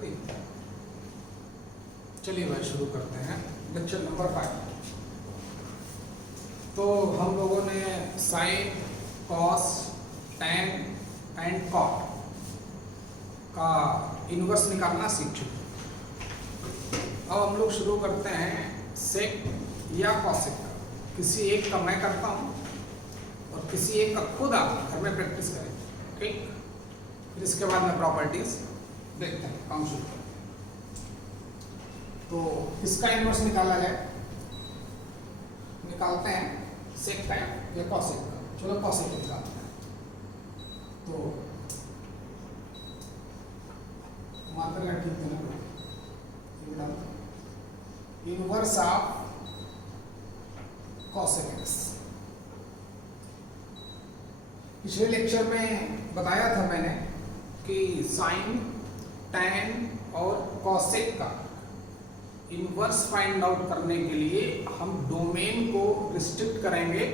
दी। चलिए भाई शुरू करते हैं लेक्चर नंबर 5। तो हम लोगों ने sine, cos, tan and cot का इनवर्स निकालना सीख चुके। अब हम लोग शुरू करते हैं सेक या कॉसेक का। किसी एक का मैं करता हूँ और किसी एक का खुद आप घर में प्रैक्टिस करें, ठीक। फिर इसके बाद में प्रॉपर्टीज देखते हैं, काम शुरू करते हैं। तो किसका इनवर्स निकाला जाए? निकालते हैं सेक का या कॉसेक का। चलो कॉसेक निकालते हैं। तो मात्र का ठीक है ना, इनवर्स ऑफ कॉसेक एक्स। पिछले लेक्चर में बताया था मैंने कि साइन, टैन और कॉसेक का इनवर्स फाइंड आउट करने के लिए हम डोमेन को रिस्ट्रिक्ट करेंगे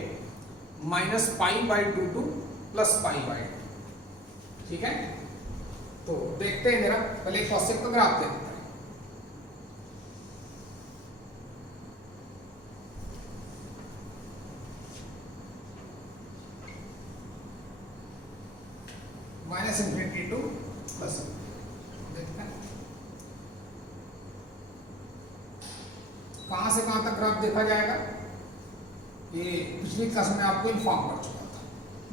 -π/2 टू +π/2, ठीक है। तो देखते हैं जरा, पहले कॉसेक का ग्राफ देखते हैं। -∞ टू प्लस, देखते हैं कहां से कहां तक ग्राफ देखा जाएगा। ये पिछली क्लास में आपको इन्फॉर्म कर चुका था।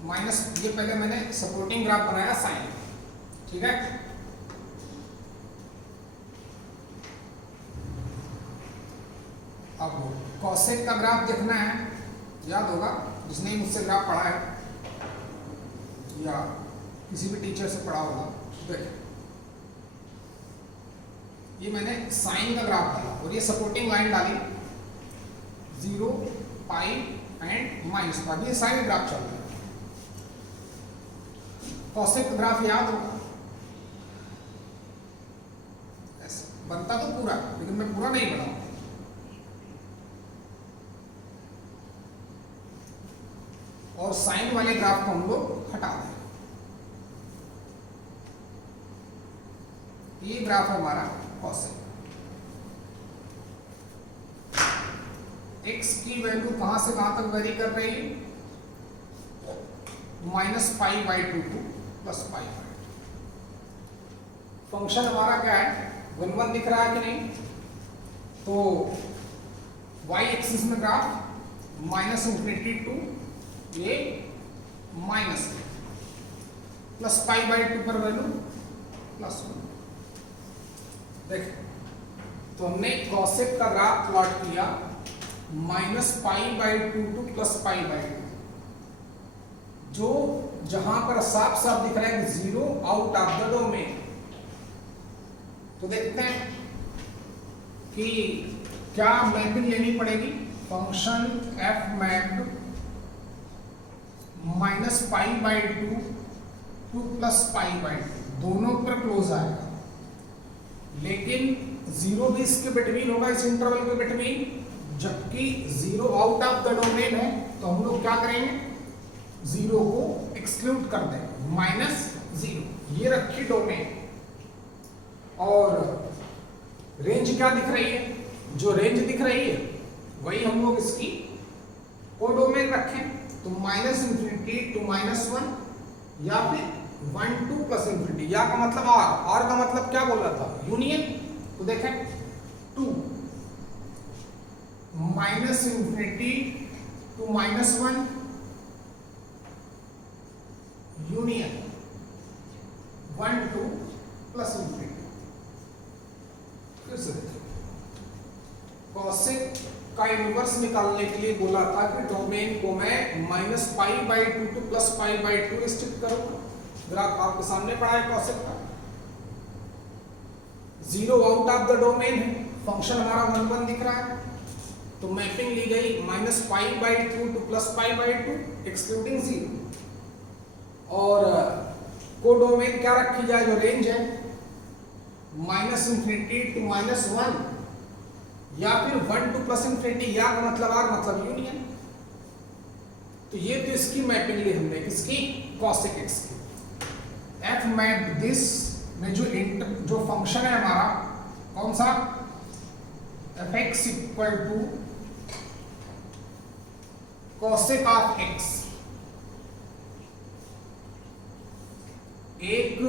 माइनस, ये पहले मैंने सपोर्टिंग ग्राफ बनाया साइन, ठीक है। अब कॉसेक का ग्राफ देखना है, याद होगा जिसने मुझसे ग्राफ पढ़ा है या किसी भी टीचर से पढ़ा होगा। देख, ये मैंने साइन का ग्राफ डाला और ये सपोर्टिंग लाइन डाली 0, π एंड -π। ये साइन ग्राफ चल रहा है। कॉसेक का ग्राफ याद होगा, ऐसे बनता तो पूरा, लेकिन मैं पूरा नहीं बनाऊंगा। और साइन वाले ग्राफ को हम लोग हटा दें। ये ग्राफ है हमारा कॉसेक। x की वैल्यू कहां से कहां तक वेरी कर रही है? -π/2 टू +π/2। फंक्शन हमारा क्या है? 1 1 दिख रहा है कि नहीं? तो y एक्सिस में ग्राफ -∞ टू ये माइनस +π/2 पर वैल्यू +1। देख, तो हमने कॉसेक का ग्राफ प्लॉट किया -π/2 टू +π/2। जो जहां पर साफ साफ दिख रहा है कि 0 आउट ऑफ द डोमेन। तो देखते हैं कि क्या मैपिंग लेनी पड़ेगी। फंक्शन f मैप्ड -π/2 टू +π/2 दोनों पर क्लोज आएगा, लेकिन 0 भी इसके बिटवीन होगा, इस इंटरवल के बिटवीन। जबकि 0 आउट ऑफ द डोमेन है, तो हम लोग क्या करेंगे? 0 को एक्सक्लूड कर देंगे, -0। ये रखी डोमेन और रेंज क्या दिख रही है? जो रेंज दिख रही है वही हम लोग इसकी कोडोमेन रखें। तो -∞ टू -1 या फिर 1 टू +∞। या का मतलब और का मतलब क्या बोल रहा था? यूनियन। तो देखें 2 -∞ टू -1 यूनियन 1 टू +∞। फिर से देखें, कॉसेक का इनवर्स निकालने के लिए बोला था कि डोमेन को मैं -π/2 टू +π/2 रिस्ट्रिक्ट करूंगा। ग्राफ आपके सामने पड़ा है कॉसेक का। 0 आउट ऑफ द डोमेन है, फंक्शन हमारा 1 1 दिख रहा है, तो मैपिंग ली गई -π/2 टू +π/2 एक्सक्लूडिंग 0। और कोडोमेन क्या रखी जाए? जो रेंज है -∞ टू -1 या फिर 1 टू +∞। या का मतलब r मतलब यूनियन। तो ये तो इसकी मैपिंग ली हमने, किसकी? cosec x की। f मैप दिस में जो फंक्शन है हमारा कौन सा, f x equal to cosec of x, एक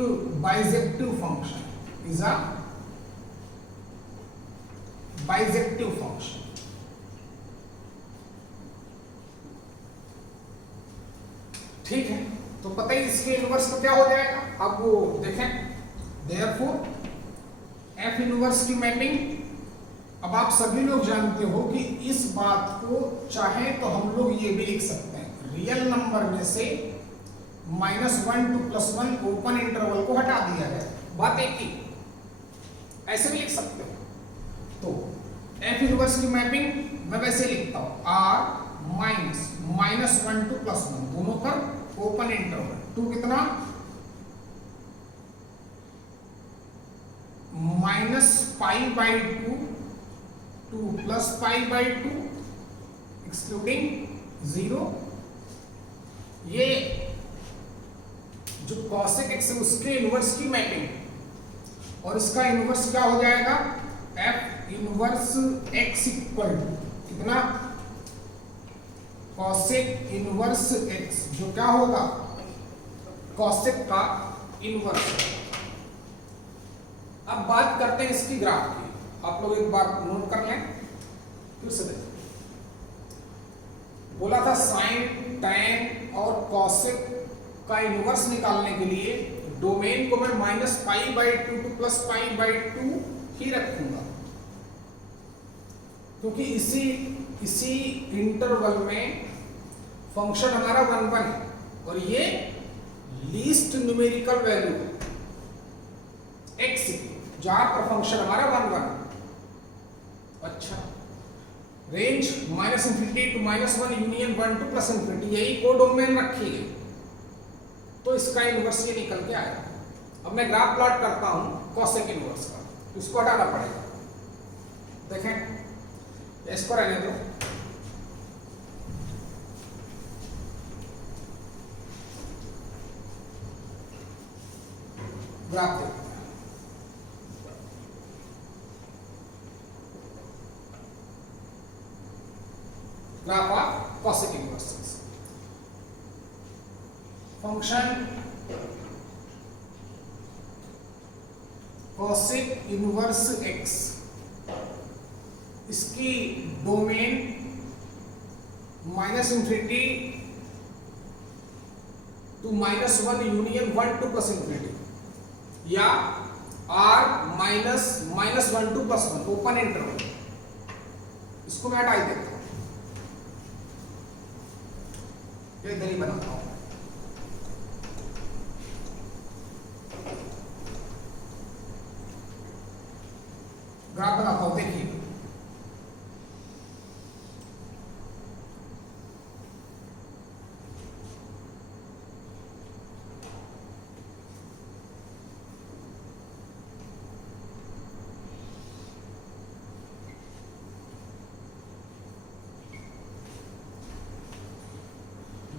bijective function is a bijective function. ठीक है, तो पता ही इसके इनवर्स तो क्या हो जाएगा, अब वो देखें, देयरफॉर एफ इनवर्स की मैपिंग। अब आप सभी लोग जानते हो कि इस बात को चाहे तो हम लोग ये भी लिख सकते हैं, रियल नंबर में से -1 to +1 ओपन इंटरवल को हटा दिया है, बात एक ही, ऐसे भी लिख सकते हो। तो एफ इनवर्स की मैपिंग मैं वैसे लिखता हूं, R -1 to +1 दोनों पर ओपन इंटरवल, 2 कितना -π/2 to +π/2 एक्सक्लूडिंग 0। ये जो कॉसेक एक्स है उसके इनवर्स की मैपिंग, और इसका इनवर्स क्या हो जाएगा, f inverse x equal to कितना, कॉसेक इनवर्स एक्स, जो क्या होगा कॉसेक का इनवर्स। अब बात करते हैं इसकी ग्राफ की, आप लोग एक बार नोट कर लें, फिर से देखें। बोला था साइन, टैन और कॉसेक का इनवर्स निकालने के लिए डोमेन को मैं -π/2 to +π/2 ही रखूंगा, क्योंकि इसी इंटरवल में फंक्शन हमारा 1 है और ये लीस्ट न्यूमेरिकल वैल्यू x, जहां पर फंक्शन हमारा 1। अच्छा, रेंज -∞ to -1 यूनियन 1 to +∞, यही कोडोमेन रखी है, तो इसका इनवर्स ये निकल के आएगा। अब मैं ग्राफ प्लॉट करता हूं कॉसेक इनवर्स का, तो इसको हटाना पड़ेगा। देखें, इसको रहने दो, ग्राफ देखते हैं। Graph of cosec inverse function cosec inverse x, इसकी डोमेन -∞ to -1 यूनियन 1 to +∞, या R -1 to +1 ओपन इंटरवल, इसको मैं हटा देता हूं, ये इधर ही बनाता हूं। ग्राफ बनाता हूं, देखिए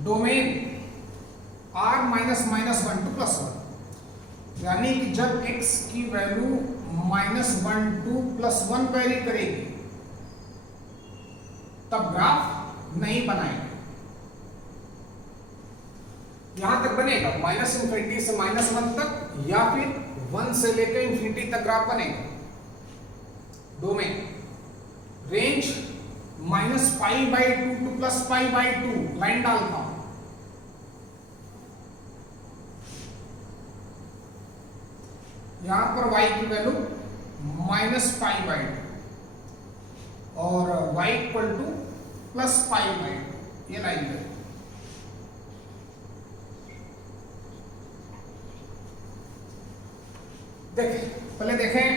डोमेन R -1 to +1, यानी कि जब x की वैल्यू -1 to +1 वेरी करेगी तब ग्राफ नहीं बनाएंगे। यहां तक बनेगा -∞ से -1 तक, या फिर 1 से लेकर इंफिनिटी तक ग्राफ बनेगा। डोमेन रेंज -π/2 to +π/2, लाइन डालता हूं, यहां पर y की वैल्यू -π/2 और y इक्वल टू +π/2, ये लाइन है। देखें, पहले देखें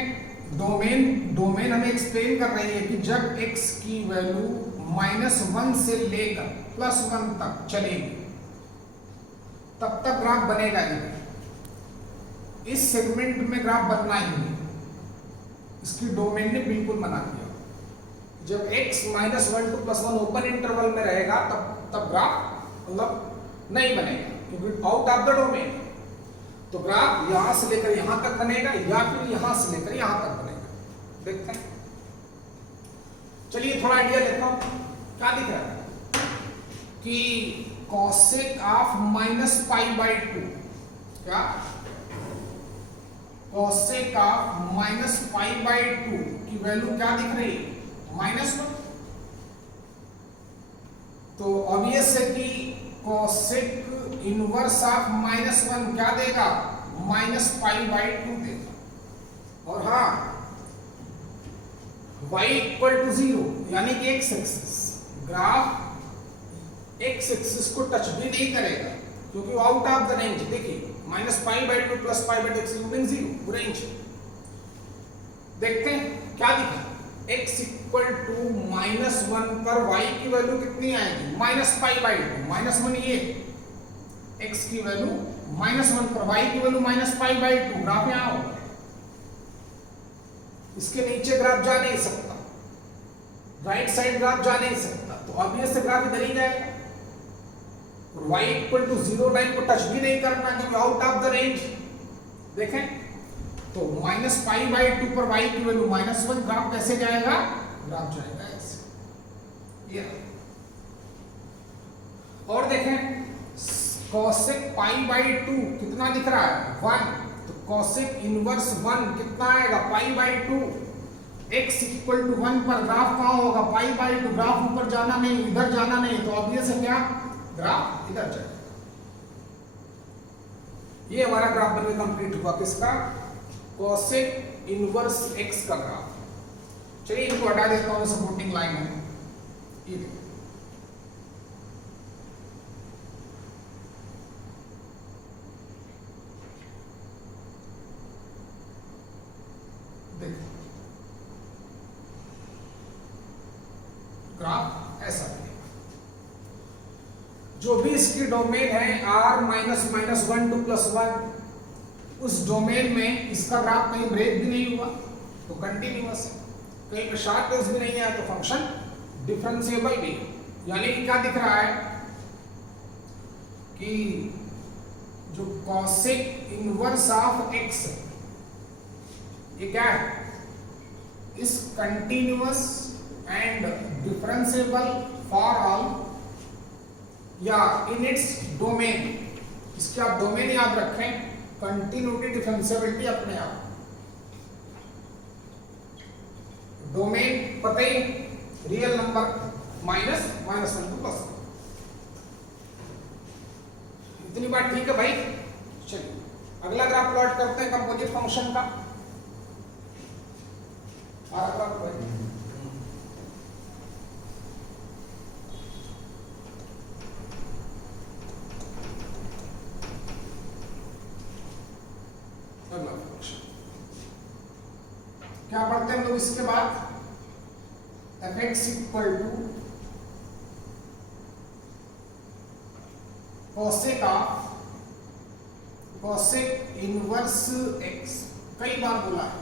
डोमेन हमें एक्सप्लेन कर रही है कि जब x की वैल्यू -1 से लेकर +1 तक चलेगी तब तक ग्राफ बनेगा ही। इस सेगमेंट में ग्राफ बनना ही नहीं, इसकी डोमेन ने बिल्कुल मना किया। जब x -1 to +1 ओपन इंटरवल में रहेगा तब ग्राफ मतलब नहीं बनेगा, क्योंकि आउट ऑफ द डोमेन। तो ग्राफ यहां से लेकर यहां तक बनेगा या फिर यहां से लेकर यहां तक बनेगा, देखते हैं। चलिए थोड़ा आइडिया लेता हूं। क्या दिख रहा है कि cosec of minus pi by two, क्या cosec of minus pi by to की वैल्यू क्या दिख रही है, -1। तो ऑब्वियस है कि cosec इनवर्स ऑफ -1 क्या देगा, -पाई/2 देगा। और हाँ, y = 0 यानी कि x axis, graph x axis को टच भी नहीं करेगा क्योंकि आउट ऑफ द रेंज। देखिए -पाई/2 + पाई/2 एक्सक्लूडिंग 0 रेंज। देखते हैं क्या दिखा, x = -1 पर y की वैल्यू कितनी आएगी, -पाई/2, -1 ये x की वैल्यू -1 पर y की वैल्यू -पाई/2, ग्राफ यहां होगा। इसके नीचे ग्राफ जा नहीं सकता, राइट साइड ग्राफ जा नहीं सकता, तो ऑब्वियस से ग्राफ इधर ही जाएगा। और y = 0 लाइन को टच भी नहीं करना क्योंकि आउट ऑफ द रेंज। देखें तो -पाई/2 पर y की वैल्यू -1, ग्राफ कैसे जाएगा, ग्राफ जाएगा ऐसे। ये और देखें cosec पाई/2 कितना दिख रहा है, 1। तो cosec इनवर्स 1 कितना आएगा, पाई/2। x = 1 पर ग्राफ कहां होगा, पाई/2, ग्राफ ऊपर जाना नहीं, इधर जाना नहीं, तो ऑब्वियस है क्या, ग्राफ इधर जाएगा। ये हमारा ग्राफ बनकर कंप्लीट हुआ, किसका, cosec इनवर्स x का ग्राफ। चलिए इनको हटा देता हूं, सपोर्टिंग लाइन है ये देखो। ग्राफ ऐसा बनेगा। जो भी इसकी डोमेन है r -1 to +1, उस डोमेन में इसका ग्राफ कहीं ब्रेक भी नहीं हुआ तो कंटिन्यूअस है, कहीं पे शार्प टेस्ट भी नहीं आया तो फंक्शन डिफरेंशिएबल भी है। यानी कि क्या दिख रहा है कि जो cosec इनवर्स ऑफ x है ये क्या है, इस continuous and differentiable for all या इन इट्स डोमेन। इसके आप डोमेन याद रखें, कंटिन्यूटी डिफरेंशिएबिलिटी अपने आप। डोमेन पता ही, रियल नंबर -1 to +1। इतनी बात ठीक है भाई। चलिए अगला ग्राफ प्लॉट करते हैं कंपोजिट फंक्शन का। क्या पढ़ते हैं हम लोग इसके बाद, fx = cosec इनवर्स x। कई बार बोला है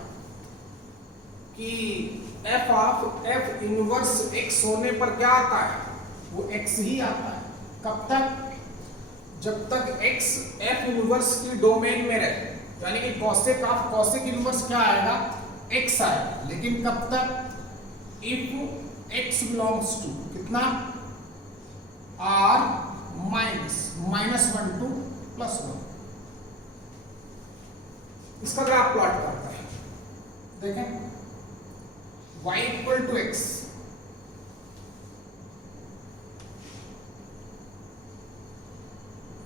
कि f इनवर्स x होने पर क्या आता है, वो x ही आता है। कब तक, जब तक x f इनवर्स की डोमेन में रहे, यानी कि cosec इनवर्स क्या आएगा, x आएगा। लेकिन कब तक, इफ x बिलोंग्स टू कितना, r -1 to +1। इसका ग्राफ प्लॉट करता है, देखें y = x,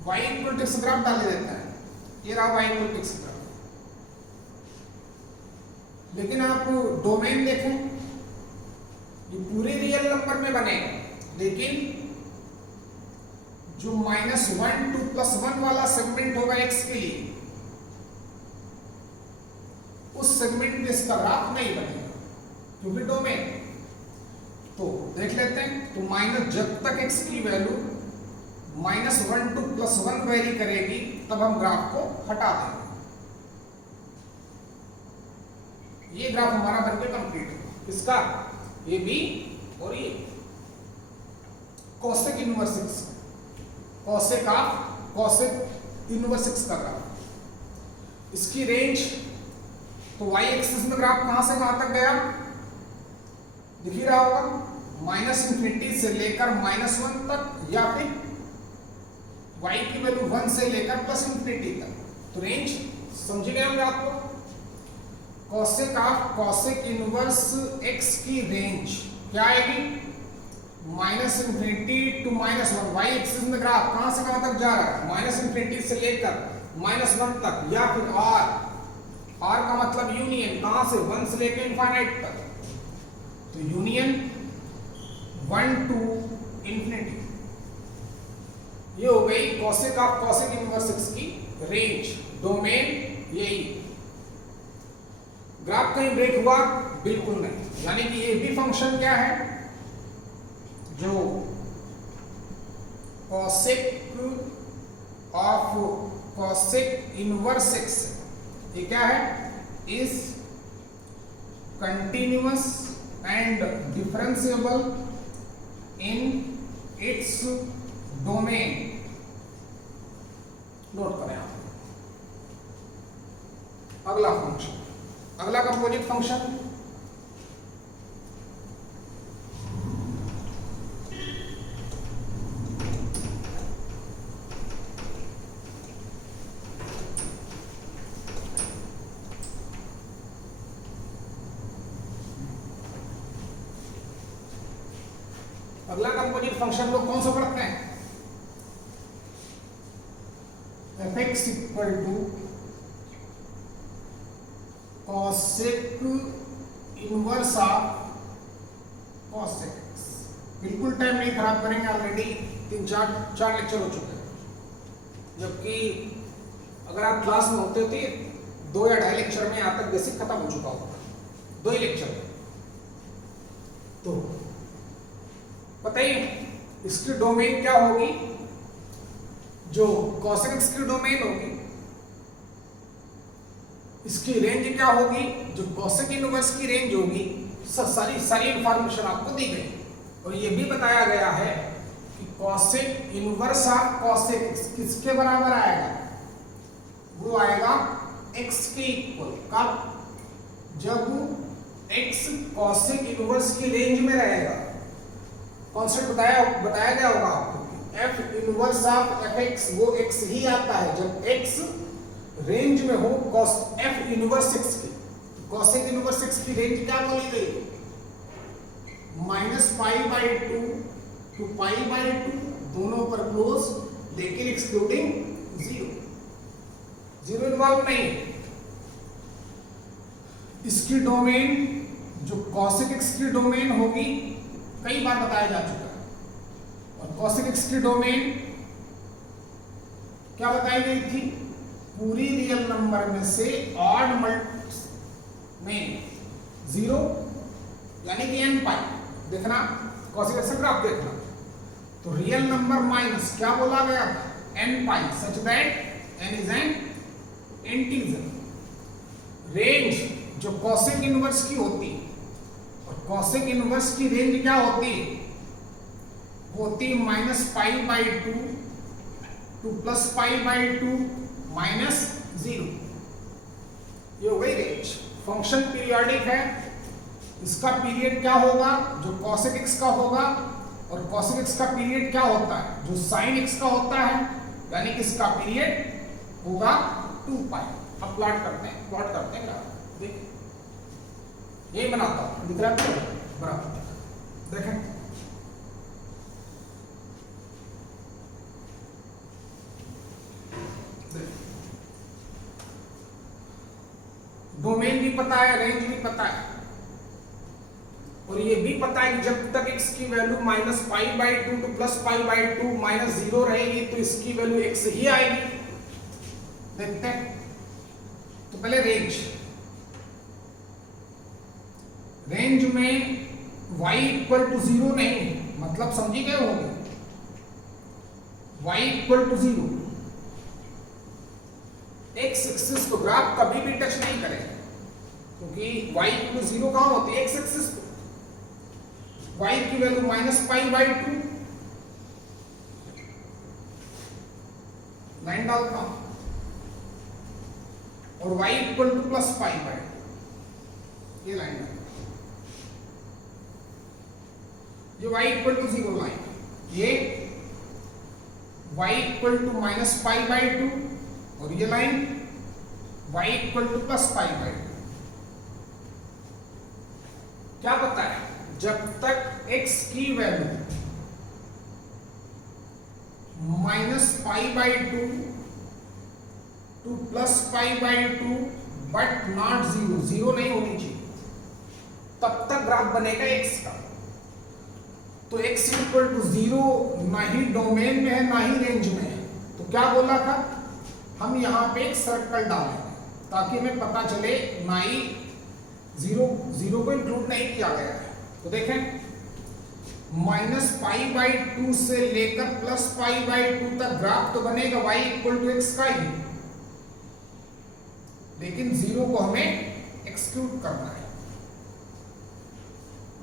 y = x graph डाल देता है। ये रहा y = x ग्राफ। लेकिन आप डोमेन देखें, ये पूरे रियल नंबर में बनेगा, लेकिन जो -1 to +1 वाला सेगमेंट होगा x के लिए, उस सेगमेंट में इसका ग्राफ नहीं बनेगा क्योंकि डोमेन। तो देख लेते हैं, तो जब तक x की वैल्यू -1 to +1 वेरी करेगी तब हम ग्राफ को हटा देंगे। ये ग्राफ हमारा बनके कंप्लीट हुआ, किसका, ये भी और ये cosec inverse x, cosec inverse x का ग्राफ। इसकी रेंज, तो वाई एक्सिस में ग्राफ कहां से कहां तक गया, दिख ही रहा होगा, -∞ से लेकर -1 तक, या फिर y की वैल्यू 1 से लेकर +∞ तक। तो रेंज समझ गए होंगे आपको। Cosec of cosec inverse x की रेंज क्या आएगी, -∞ to -1। y एक्सिस में ग्राफ कहां से कहां तक जा रहा है, -∞ से लेकर -1 तक, या फिर r का मतलब यूनियन, कहां से, 1 से लेकर इनफाइनाइट तक। तो यूनियन 1 to ∞, ये हो गई cosec of cosec inverse x की रेंज, डोमेन यही। ग्राफ कहीं ब्रेक हुआ, बिल्कुल नहीं, यानी कि ये भी फंक्शन क्या है, जो cosec of cosec inverse x, ये क्या है, is continuous and differentiable in its domain. Note करें आप। अगला फंक्शन, अगला कंपोजिट फंक्शन, अगला कंपोजिट फंक्शन लोग कौन सा पढ़ते हैं, f(x) equal to cosec inverse of cosec x। बिल्कुल टाइम नहीं खराब करेंगे, ऑलरेडी 3-4 लेक्चर हो चुके हैं, जबकि अगर आप क्लास में होते थे 2 या 2.5 लेक्चर में यहाँ तक बेसिक खत्म हो चुका होगा, 2 ही लेक्चर में। तो बताइए इसकी डोमेन क्या होगी, जो कॉसेक x की डोमेन होगी, इसकी रेंज क्या होगी, जो कॉसेक इनवर्स की रेंज होगी। सारी इंफॉर्मेशन आपको दी गई, और ये भी बताया गया है कि cosec inverse of cosec x किसके बराबर आएगा, वो आएगा x के इक्वल। कब, जब x कॉसेक इनवर्स की रेंज में रहेगा। कॉन्सेप्ट बताया गया होगा आपको, f इनवर्स ऑफ fx, वो x ही आता है जब x रेंज में हो cos f इनवर्स x की। कॉसेक इनवर्स x की रेंज क्या बोली गई, -π/2 to π/2, दोनों पर क्लोज, लेकिन एक्सक्लूडिंग 0 इन्वॉल्व नहीं। इसकी डोमेन, जो कॉसेक x की डोमेन होगी, कई बार बताया जा चुका है। और कॉसेक x की डोमेन क्या बताई गई थी, पूरी रियल नंबर में से ऑड मल्टीपल्स में 0, यानी कि n π। देखना कॉसेक x का ग्राफ देखना, तो रियल नंबर माइनस क्या बोला गया था, n π, such that n is an integer. Range जो कॉसेक इनवर्स की होती, और कॉसेक इनवर्स की रेंज क्या होती, होती -π/2 to +π/2 -0। ये हो गई रेंज। फंक्शन पीरियोडिक है, इसका पीरियड क्या होगा, जो कॉसेक x का होगा, और कॉसेक x का पीरियड क्या होता है, जो साइन x का होता है, यानी कि इसका पीरियड होगा 2π। अब प्लॉट करते हैं ग्राफ, देखिए यही बनाता हूं, दिख रहा है बराबर, देखें डोमेन भी पता है, रेंज भी पता है, और ये भी पता है कि जब तक x की वैल्यू -π/2 to +π/2 -0 रहेगी, तो इसकी वैल्यू x ही आएगी। देखते हैं, तो पहले रेंज में y = 0 नहीं, मतलब समझी गए होंगे, y = 0। x एक्सिस को ग्राफ कभी भी टच नहीं करेगा, क्योंकि y = 0 कहां होती है, x एक्सिस पे। y की वैल्यू -π/2, लाइन डालता हूं, और y equal to plus pi by two, ये लाइन है, ये y इक्वल टू 0 लाइन, ये y equal to minus pi by two, और ये line y equal to plus pi by two. क्या पता है, जब तक x की value minus pi by two to plus pi by two but not zero, zero नहीं होनी चाहिए, तब तक ग्राफ बनेगा x का। तो x इक्वल टू जीरो ना ही डोमेन में है ना ही रेंज में है, तो क्या बोला था, हम यहाँ पे एक सर्कल डालेंगे ताकि हमें पता चले ना ही जीरो, जीरो को इंक्लूड नहीं किया गया है। तो देखें, माइनस पाई बाई टू से लेकर प्लस पाई बाई टू तक ग्राफ तो बनेगा y इक्वल टू एक्स का ही, लेकिन जीरो को हमें एक्सक्लूड करना है।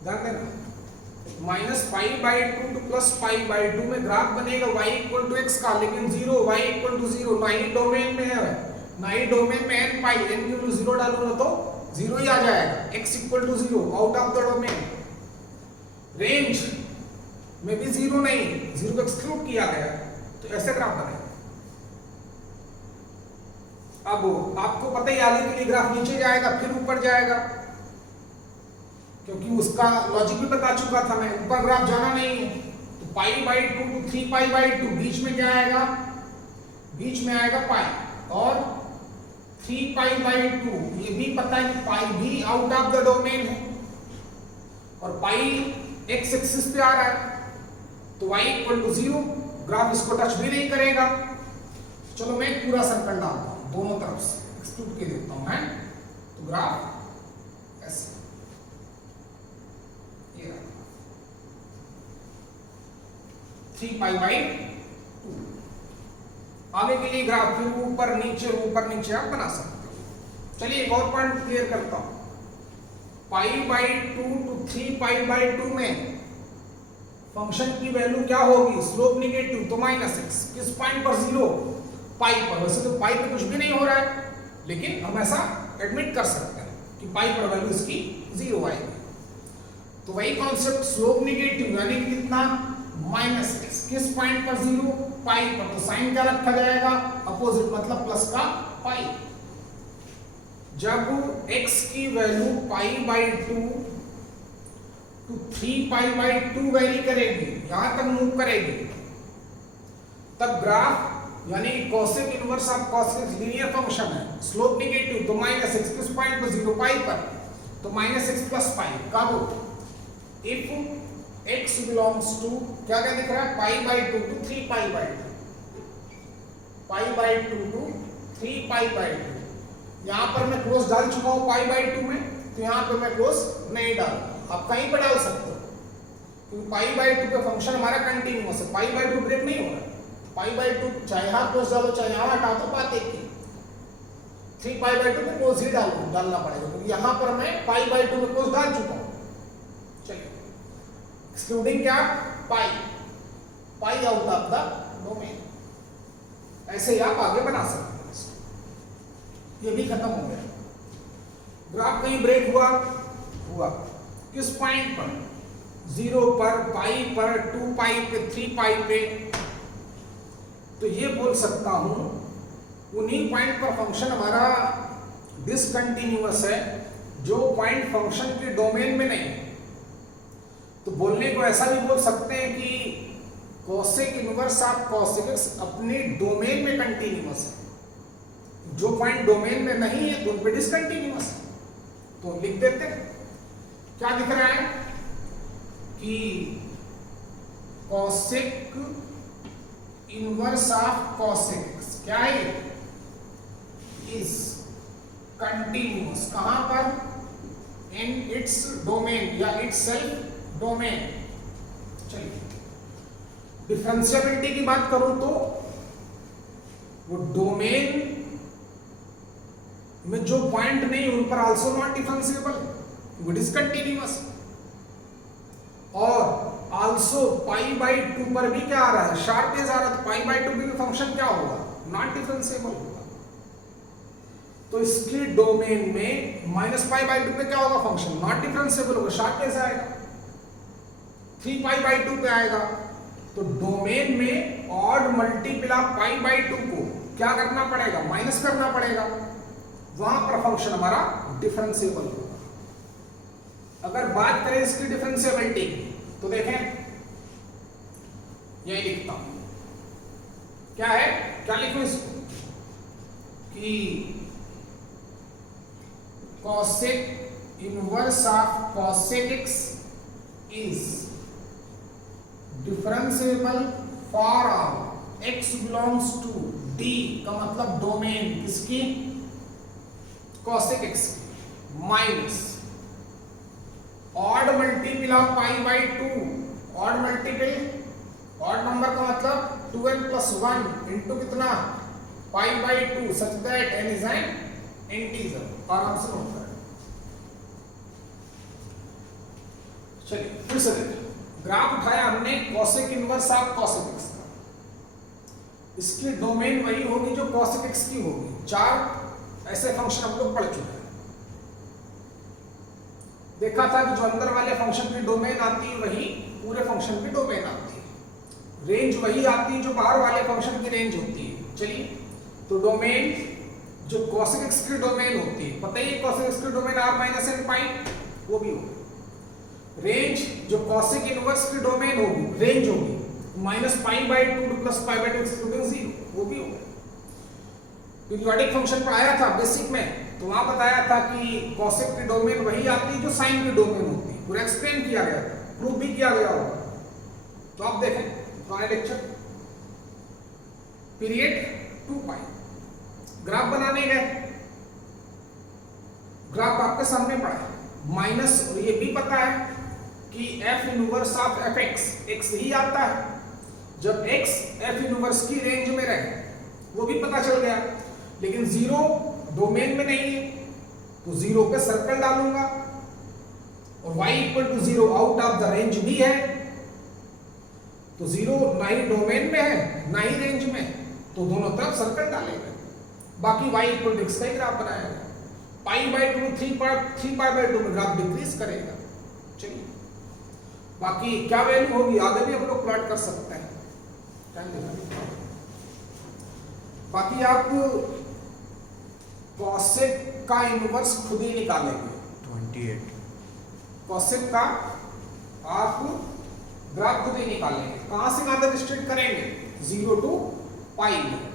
ध्यान देना, minus pi by two to plus pi by two में ग्राफ बनेगा y इक्वल टू एक्स का, लेकिन zero, y equal to zero ना ही डोमेन में है, ना ही डोमेन में n पाई, n की वैल्यू जीरो डालूंगा तो जीरो ही आ जाएगा, x equal to zero out of the domain. Range में भी जीरो नहीं, जीरो को एक्सक्लूड किया गया, तो ऐसे ग्राफ बनेगा। अब आपको पता ही, आगे के लिए ग्राफ नीचे जाएगा फिर ऊपर जाएगा, क्योंकि उसका लॉजिक भी बता चुका था मैं, ऊपर ग्राफ जाना नहीं है। तो pi by two to 3 pi by two, बीच में क्या आएगा, बीच में आएगा पाई, और 3 पाई बाई टू, ये भी पता है कि पाई भी आउट ऑफ द डोमेन है, और पाई एक्स एक्सिस पे आ रहा है, तो y equal to zero, graph इसको टच भी नहीं करेगा। चलो मैं पूरा सर्कल डालता हूं, दोनों तरफ से एक्सक्लूड के देता हूं, है तो ग्राफ ऐसे, ये 3 पाई बाई टू। आगे के लिए ग्राफ फिर ऊपर नीचे आप बना सकते हो। चलिए एक और पॉइंट क्लियर करता हूं, pi by two to 3 pi by two में फंक्शन की वैल्यू क्या होगी, स्लोप निगेटिव, तो माइनस एक्स, किस पॉइंट पर, जीरो, पाई पर। वैसे तो पाई पे कुछ भी नहीं हो रहा है, लेकिन हम ऐसा एडमिट कर सकते हैं कि पाई पर वैल्यू इसकी जीरो आएगी। तो वही कॉन्सेप्ट, स्लोप निगेटिव यानी कि कितना, माइनस एक्स, किस पॉइंट पर, जीरो, पाई पर। तो साइन क्या रखा जाएगा, अपोजिट, मतलब प्लस का पाई। जब x की value pi by two to 3 pi by two vary करेगी, यहां तक मूव करेगी, तब ग्राफ यानी cosec inverse of cosec linear function है, स्लोप निगेटिव, तो माइनस एक्स, किस पॉइंट पर, जीरो, पाई पर, तो माइनस एक्स प्लस पाई। कब, इफ x बिलोंग्स टू, क्या क्या दिख रहा है, pi by two to 3 pi by two, pi by two to 3 pi by two. यहां पर मैं क्लोज डाल चुका हूं पाई बाई टू में, तो यहां पर मैं क्लोज नहीं डालूंगा, आप कहीं पर डाल सकते हो, क्योंकि पाई बाई टू का फंक्शन हमारा कंटिन्यूअस है, पाई बाई टू ब्रेक नहीं हो रहा है। पाई बाई टू चाहे यहां क्लोज डालो चाहे यहां हटा दो, बात एक ही। 3 पाई बाई टू में क्लोज ही डालना पड़ेगा, क्योंकि यहां पर मैं पाई बाई टू में क्लोज डाल चुका हूं। चलिए, एक्सक्लूडिंग क्या, पाई, पाई आउट ऑफ द डोमेन। ऐसे ही आप आगे बना सकते हैं। ये भी खत्म हो गया। ग्राफ कहीं ब्रेक हुआ किस पॉइंट पर, जीरो पर, पाई पर, 2 पाई पे, 3 पाई पे, तो ये बोल सकता हूं उन्हीं पॉइंट पर फंक्शन हमारा डिसकंटिन्यूअस है, जो पॉइंट फंक्शन के डोमेन में नहीं है। तो बोलने को ऐसा भी बोल सकते हैं कि cosec inverse of cosec x अपने डोमेन में कंटिन्यूअस है, जो पॉइंट डोमेन में नहीं है तो उन पे डिसकंटिन्यूअस है। तो लिख देते हैं, क्या दिख रहा है कि cosec inverse of cosec x क्या है, इज कंटिन्यूअस, कहां पर, इन इट्स डोमेन या इट्स सेल्फ डोमेन। चलिए, डिफरेंशिएबिलिटी की बात करूं तो वो डोमेन में जो पॉइंट नहीं उन पर आल्सो नॉट डिफरेंशिएबल, वो डिसकंटिन्यूअस। और आल्सो पाई बाई टू पर भी क्या आ रहा है, शार्प एज आ रहा है, तो पाई बाई टू भी फंक्शन क्या होगा, नॉट डिफरेंशिएबल होगा। तो इसकी डोमेन में -π/2 पे क्या होगा फंक्शन, नॉट डिफरेंशिएबल होगा, शार्प कैसे आएगा, 3π/2 पे आएगा। तो डोमेन में ऑड मल्टीपल ऑफ π/2 को क्या करना पड़ेगा, माइनस करना पड़ेगा, वहां पर फंक्शन हमारा डिफरेंशिएबल होगा। अगर बात करें इसकी डिफरेंशिएबिलिटी तो देखें, यही लिखता हूं, क्या है, क्या लिखूं इसको कि cosec inverse of cosec x is differentiable for all x belongs to D का मतलब डोमेन किसकी, cosec x minus odd multiple of π/2, odd multiple, odd number का मतलब 2n + 1 इंटू कितना π/2 such that n is an integer. आराम से होता है। चलिए फिर से देखें, ग्राफ उठाया हमने cosec inverse of cosec x का, इसकी डोमेन वही होगी जो cosec x की होगी। चार ऐसे फंक्शन हम लोग पढ़ चुके हैं, देखा था कि जो अंदर वाले फंक्शन की डोमेन आती है वही पूरे फंक्शन की डोमेन आती है, रेंज वही आती है जो बाहर वाले फंक्शन की रेंज होती है। चलिए तो डोमेन जो cosec x की डोमेन होती है, पता ही है cosec x की डोमेन r - n पाई, वो भी होगी। रेंज जो cosec इनवर्स की डोमेन होगी, रेंज होगी -π/2 to +π/2 एक्सक्लूडिंग 0, वो भी होगा। पीरियोडिक फंक्शन पढ़ाया था बेसिक में, तो वहां बताया था कि cosec की डोमेन वही आती है जो साइन की डोमेन होती है, पूरा एक्सप्लेन किया गया था, प्रूफ भी किया गया होगा। तो आप देखें पुराने लेक्चर, पीरियड 2π, ग्राफ बनाने गए, ग्राफ आपके सामने पड़ा है, माइनस, और ये भी पता है कि f inverse of fx x ही आता है, जब x f इनवर्स की रेंज में रहे, वो भी पता चल गया। लेकिन 0 डोमेन में नहीं है, तो 0 पे सर्कल डालूंगा, और y = 0 out of the range भी है, तो 0 ना ही डोमेन में है ना ही रेंज में, तो दोनों तरफ सर्कल डालेंगे। बाकी y = x का ही ग्राफ बनाएगा, π/2 3π/2 में ग्राफ डिक्रीज करेगा। चलिए बाकी क्या वैल्यू होगी आगे भी हम लोग प्लॉट कर सकते हैं, बाकी आप cosec का इनवर्स खुद ही निकालेंगे, 28 cosec का आप ग्राफ खुद ही निकालेंगे। कहां से कहां तक रिस्ट्रिक्ट करेंगे, 0 to π में,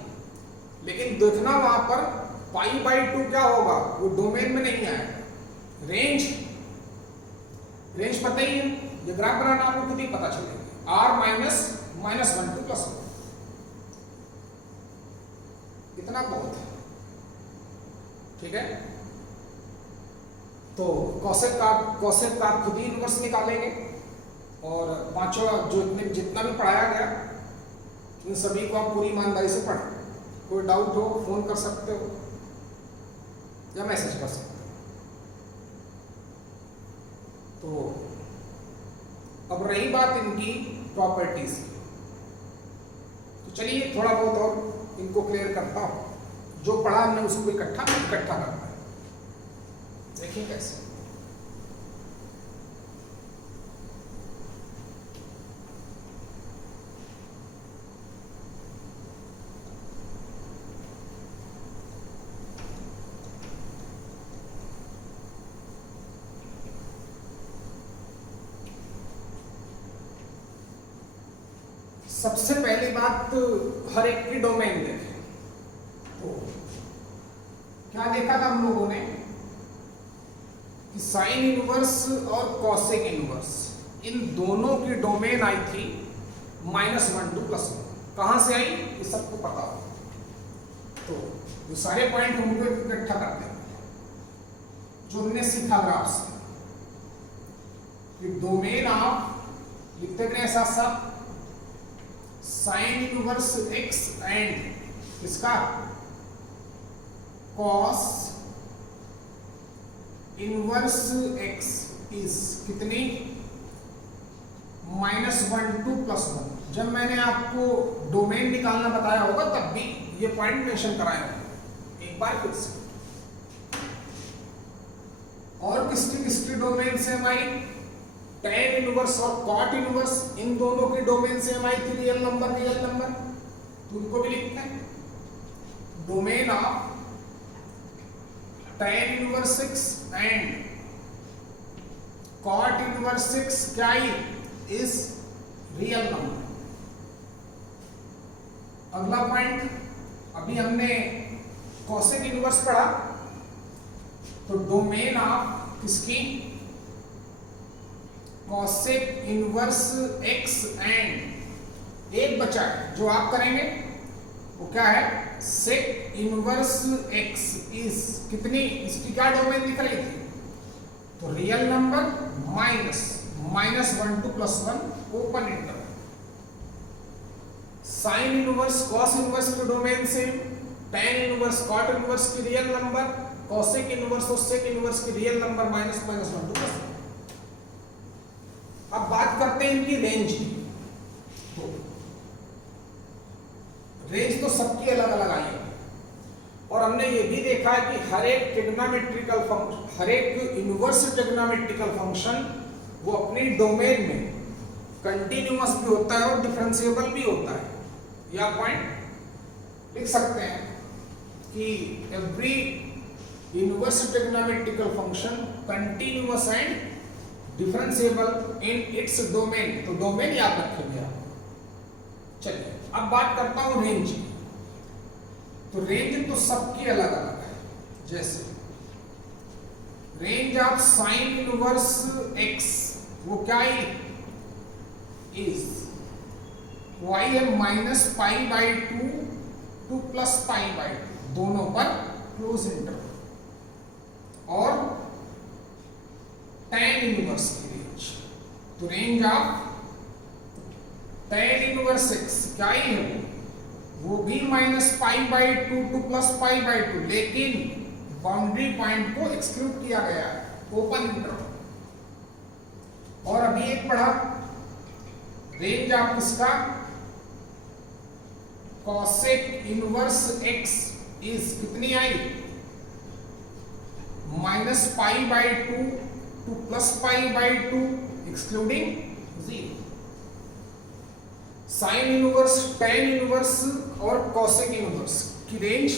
लेकिन देखना वहां पर π/2 क्या होगा, वो डोमेन में नहीं आएगा। रेंज पता ही है, ये ग्राफ बनाना आपको खुद ही पता चलेगा, r - -1 to +1, इतना बहुत है, ठीक है। तो cosec का खुद ही इनवर्स निकालेंगे, और पांचवा जो जितना भी पढ़ाया गया इन सभी को आप पूरी ईमानदारी से पढ़ें। कोई डाउट हो फोन कर सकते हो या मैसेज कर सकते हो। तो अब रही बात इनकी प्रॉपर्टीज की, तो चलिए थोड़ा बहुत और इनको क्लियर करता हूं, जो पढ़ा हमने उसको इकट्ठा करना है, देखिए कैसे। सबसे पहली बात, हर एक की डोमेन देखें, तो क्या देखा था हम लोगों ने कि साइन इनवर्स और कॉसेक इनवर्स, इन दोनों की डोमेन आई थी -1 to +1। कहां से आई ये सबको पता हो, तो जो सारे पॉइंट हम लोग इकट्ठा करते हैं, जो हमने सीखा ग्राफ से, कि डोमेन आप लिखते गए साथ साथ साइन इनवर्स x एंड इसका कॉस इनवर्स x इज कितनी, -1 to +1। जब मैंने आपको डोमेन निकालना बताया होगा तब भी ये पॉइंट मेंशन कराया होगा, एक बार फिर से और किसकी डोमेन सेम आई, tan इनवर्स और cot इनवर्स, इन दोनों की डोमेन सेम आई थी रियल नंबर, तो उनको भी लिखते हैं। Domain of tan inverse 6 and cot inverse 6 क्या इज रियल नंबर। अगला पॉइंट, अभी हमने cosec इनवर्स पढ़ा, तो डोमेन ऑफ किसकी, cosec इनवर्स x एंड एक बचा है जो आप करेंगे, वो क्या है, sec इनवर्स x इज कितनी, इसकी क्या डोमेन दिख रही थी, तो real number minus 1 to +1 open interval. Sine inverse cos inverse की डोमेन से, tan इनवर्स cot इनवर्स की रियल नंबर, cosec इनवर्स और sec इनवर्स की रियल नंबर -1 to +1। अब बात करते हैं इनकी रेंज की। तो रेंज तो सबकी अलग अलग आई है, और हमने ये भी देखा है कि हर एक ट्रिग्नोमेट्रिकल फंक्शन, हर एक इनवर्स ट्रिग्नोमेट्रिकल फंक्शन वो अपनी डोमेन में कंटिन्यूअस भी होता है और डिफरेंशिएबल भी होता है। या पॉइंट लिख सकते हैं कि every inverse trigonometrical function continuous and differentiable in its domain. तो डोमेन याद रखेंगे आप। चलिए अब बात करता हूं रेंज की। तो रेंज तो सबकी अलग अलग है, जैसे range of sine inverse x वो क्या है, इज y है -π/2 to +π/2, दोनों पर क्लोज इंटरवल। और tan इनवर्स की रेंज, तो range of tan inverse x क्या ही है, वो भी -π/2 to +π/2, लेकिन बाउंड्री पॉइंट को एक्सक्लूड किया गया है, ओपन इंटरवल। और अभी एक पढ़ा रेंज ऑफ किसका, cosec इनवर्स x इज कितनी आई, -π/2 to +π/2 excluding 0। Sine inverse, tan inverse और cosec इनवर्स की रेंज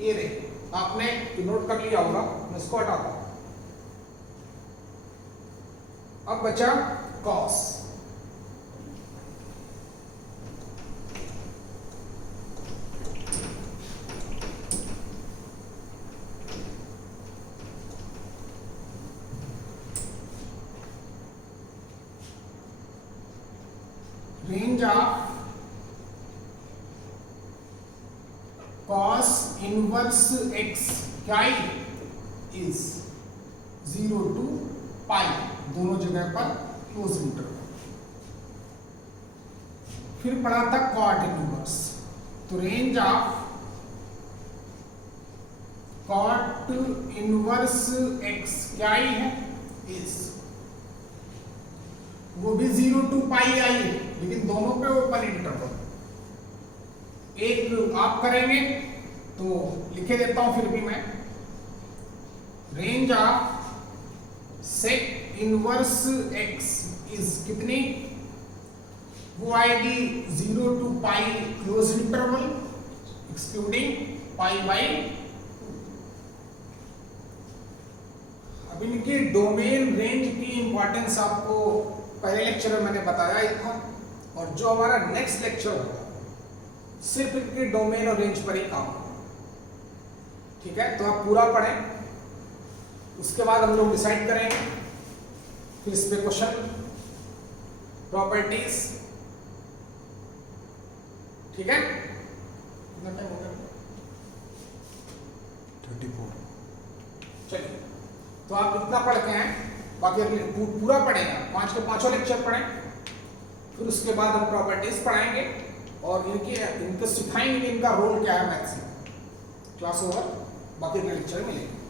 ये रही, आपने नोट कर लिया होगा, मैं इसको हटाता हूं। अब बचा cos। Range of cos inverse x क्या इज 0 to π, दोनों जगह पर क्लोज इंटरवल। फिर पढ़ा था cot इनवर्स, तो range of cot inverse x क्या है, इज वो भी 0 to π आई, लेकिन दोनों पे ओपन इंटरवल। एक आप करेंगे तो लिखे देता हूं फिर भी मैं, range of sec inverse x is कितनी, वो आएगी 0 to π क्लोज इंटरवल एक्सक्लूडिंग π/2। अब इनकी डोमेन रेंज की इंपॉर्टेंस आपको पहले लेक्चर में मैंने बताया ही था, और जो हमारा नेक्स्ट लेक्चर होगा सिर्फ इनकी डोमेन और रेंज पर ही काम होगा। ठीक है, तो आप पूरा पढ़ें, उसके बाद हम लोग डिसाइड करेंगे फिर इस पे क्वेश्चन, प्रॉपर्टीज। ठीक है, कितना टाइम हो गया, 34। चलिए तो आप इतना पढ़ के हैं, बाकी अगले पूरा पढ़ेगा, 5 के 5 लेक्चर पढ़ें, फिर उसके बाद हम प्रॉपर्टीज पढ़ाएंगे और इनको सिखाएंगे कि इनका रोल क्या है मैथ्स में। क्लास ओवर, बाकी अगले लेक्चर में मिलेंगे।